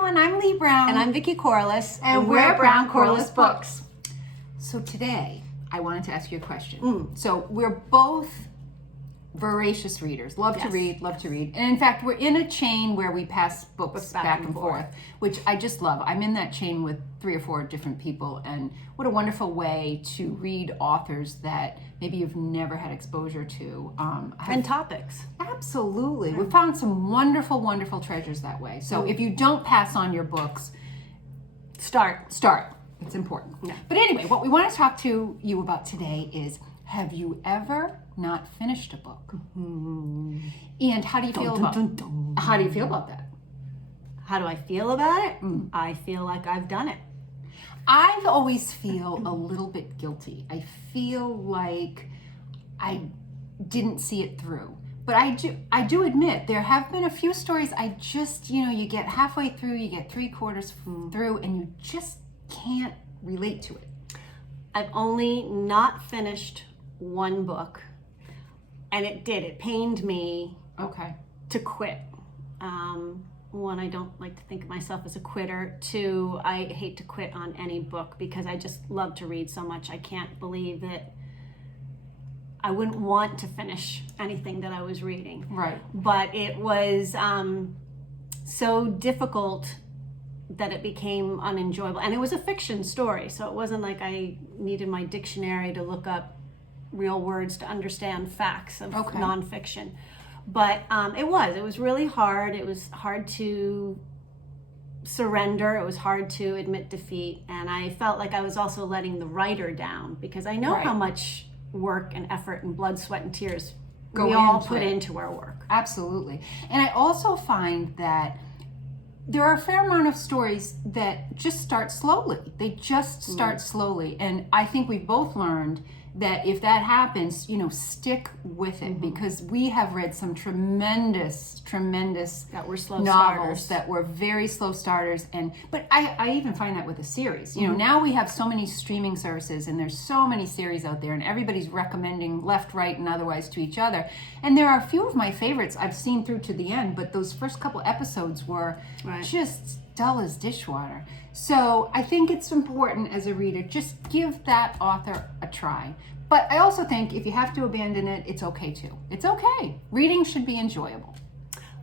everyone, I'm Lee Brown. And I'm Vicki Corliss. And we're Brown Corliss Books. So today, I wanted to ask you a question. So we're both voracious readers, love to read. And in fact, we're in a chain where we pass books back and forth, which I just love. I'm in that chain with 3 or 4 different people, and what a wonderful way to read authors that maybe you've never had exposure to. And topics. Absolutely. We found some wonderful, wonderful treasures that way. So if you don't pass on your books, start. It's important. Yeah. But anyway, what we want to talk to you about today is, have you ever not finished a book? And how do you feel about How do you feel about that? How do I feel about it? I feel like I've done it. I always feel a little bit guilty. I feel like I didn't see it through. But I do admit there have been a few stories I just, you get halfway through, you get 3/4 through, and you just can't relate to it. I've only not finished one book, and it pained me to quit. One, I don't like to think of myself as a quitter. 2, I hate to quit on any book because I just love to read so much. I can't believe that I wouldn't want to finish anything that I was reading. Right. But it was so difficult that it became unenjoyable. And it was a fiction story, so it wasn't like I needed my dictionary to look up real words to understand facts of nonfiction. But it was really hard. It was hard to surrender. It was hard to admit defeat. And I felt like I was also letting the writer down, because I know how much work and effort and blood, sweat, and tears we all put into our work. Absolutely. And I also find that there are a fair amount of stories that just start slowly. They just start slowly. And I think we've both learned that if that happens, stick with it, because we have read some tremendous that were slow novels starters. that were very slow starters. But I even find that with a series. Now we have so many streaming services, and there's so many series out there, and everybody's recommending left, right, and otherwise to each other. And there are a few of my favorites I've seen through to the end, but those first couple episodes were just dull as dishwater. So I think it's important as a reader, just give that author a try. But I also think if you have to abandon it, it's okay too. It's okay. Reading should be enjoyable.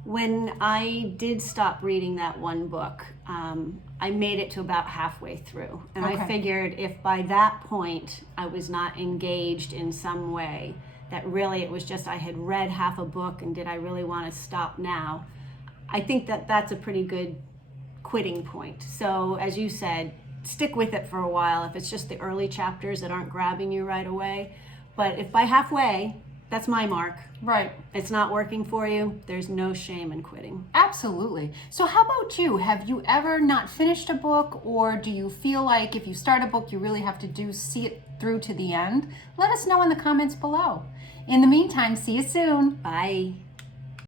When I did stop reading that one book, I made it to about halfway through. And I figured if by that point I was not engaged in some way, that really it was just I had read half a book, and did I really want to stop now? I think that that's a pretty good quitting point. So as you said, stick with it for a while if it's just the early chapters that aren't grabbing you right away. But if by halfway, that's my mark. Right. It's not working for you, there's no shame in quitting. Absolutely. So how about you? Have you ever not finished a book, or do you feel like if you start a book, you really have to see it through to the end? Let us know in the comments below. In the meantime, see you soon. Bye.